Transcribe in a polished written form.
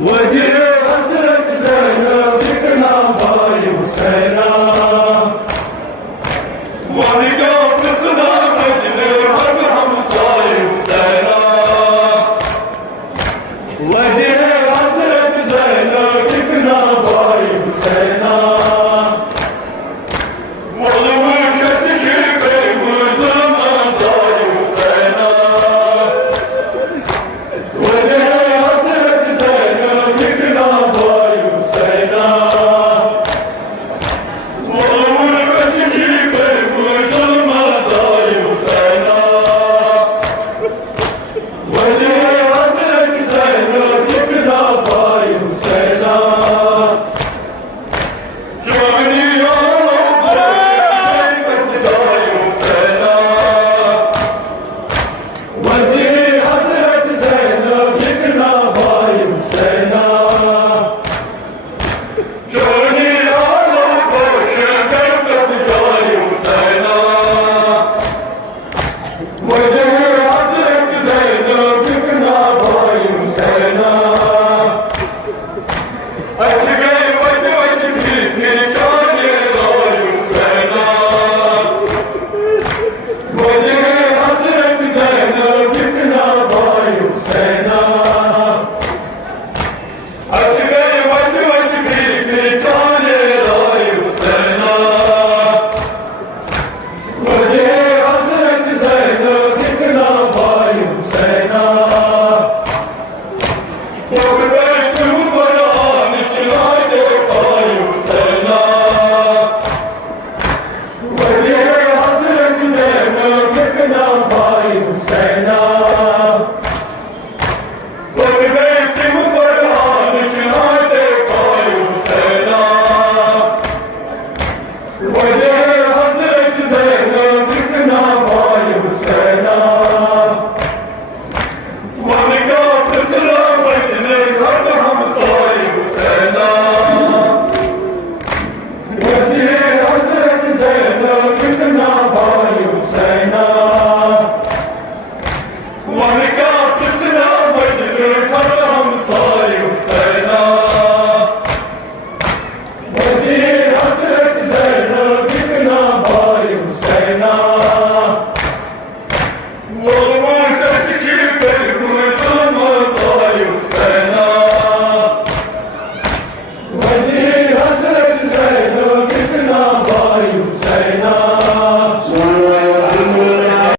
ودي حسرة زينب ذكرنا باي حسينا ونقاب نفسنا بدنا حق همصاي حسينا ودي حسرة زينب ذكرنا باي حسينا والله كسكي بمزم زاي حسينا ودي حسرة زينب ذكرنا باي حسينا والله كسكي بمزم زاي حسينا ودي حسرة زينب ذكرنا باي حسينا جاني يا رب هيبة جاي حسينا ودي حسرة زينب ذكرنا باي حسينا جاني يا رب هيبة جاي حسينا ودي حسرة زينب ذكرنا باي حسينا أشقي ودي فيكي جاني باي حسينا ودي حسرة زينب ذكرنا باي حسينا أشقي ودي فيكي جاني باي حسينا ودي حسرة زينب ذكرنا باي حسينا وببيت القرآن جنادي باي حسينا ودي حسرة زينب ذكرنا باي حسينا وببيت القرآن جنادي باي حسينا ودي حسرة زينب ذكرنا باي حسينا ونقاب نسرى بدنا حق همصاي حسينا ودي حسرة زينب ذكرنا باي حسينا ونقاب نسرى بدنا حق همصاي حسينا ودي حسرة زينب ذكرنا باي حسينا والله